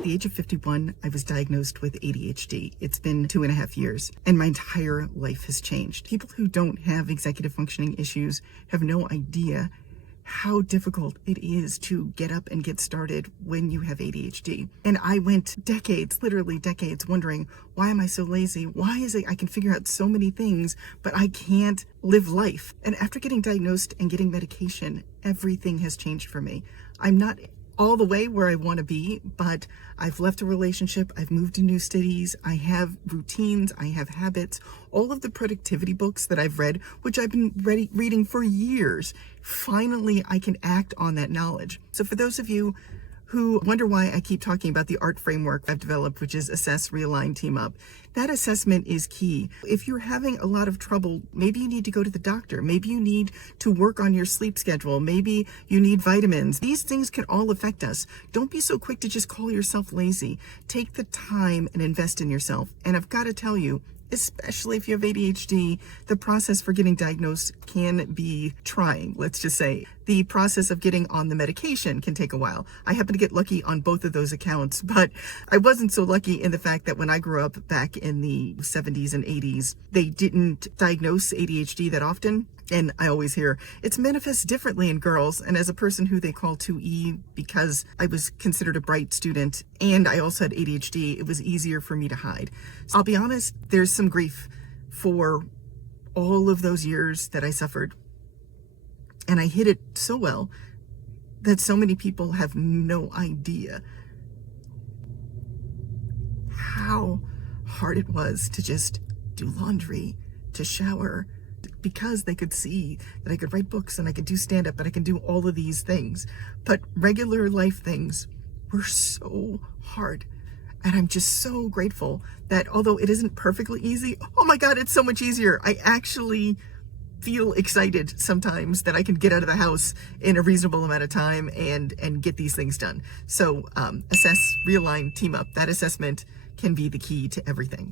At the age of 51, I was diagnosed with ADHD. It's been 2.5 years, and my entire life has changed. People who don't have executive functioning issues have no idea how difficult it is to get up and get started when you have ADHD. And I went decades, literally decades, wondering, why am I so lazy? Why is it I can figure out so many things, but I can't live life? And after getting diagnosed and getting medication, everything has changed for me. I'm not all the way where I want to be, but I've left a relationship, I've moved to new cities, I have routines, I have habits. All of the productivity books that I've read, which I've been reading for years, finally I can act on that knowledge. So for those of you who wonder why I keep talking about the ART framework I've developed, which is assess, realign, team up. That assessment is key. If you're having a lot of trouble, maybe you need to go to the doctor. Maybe you need to work on your sleep schedule. Maybe you need vitamins. These things can all affect us. Don't be so quick to just call yourself lazy. Take the time and invest in yourself. And I've got to tell you, especially if you have ADHD, the process for getting diagnosed can be trying, let's just say. The process of getting on the medication can take a while. I happen to get lucky on both of those accounts, but I wasn't so lucky in the fact that when I grew up back in the 70s and 80s, they didn't diagnose ADHD that often. And I always hear it's manifests differently in girls. And as a person who they call 2E, because I was considered a bright student and I also had ADHD, it was easier for me to hide. So I'll be honest, there's some grief for all of those years that I suffered. And I hid it so well that so many people have no idea how hard it was to just do laundry, to shower, because they could see that I could write books and I could do stand-up and I can do all of these things. But regular life things were so hard. And I'm just so grateful that although it isn't perfectly easy, oh my God, it's so much easier. I actually feel excited sometimes that I can get out of the house in a reasonable amount of time and get these things done. So assess, realign, team up. That assessment can be the key to everything.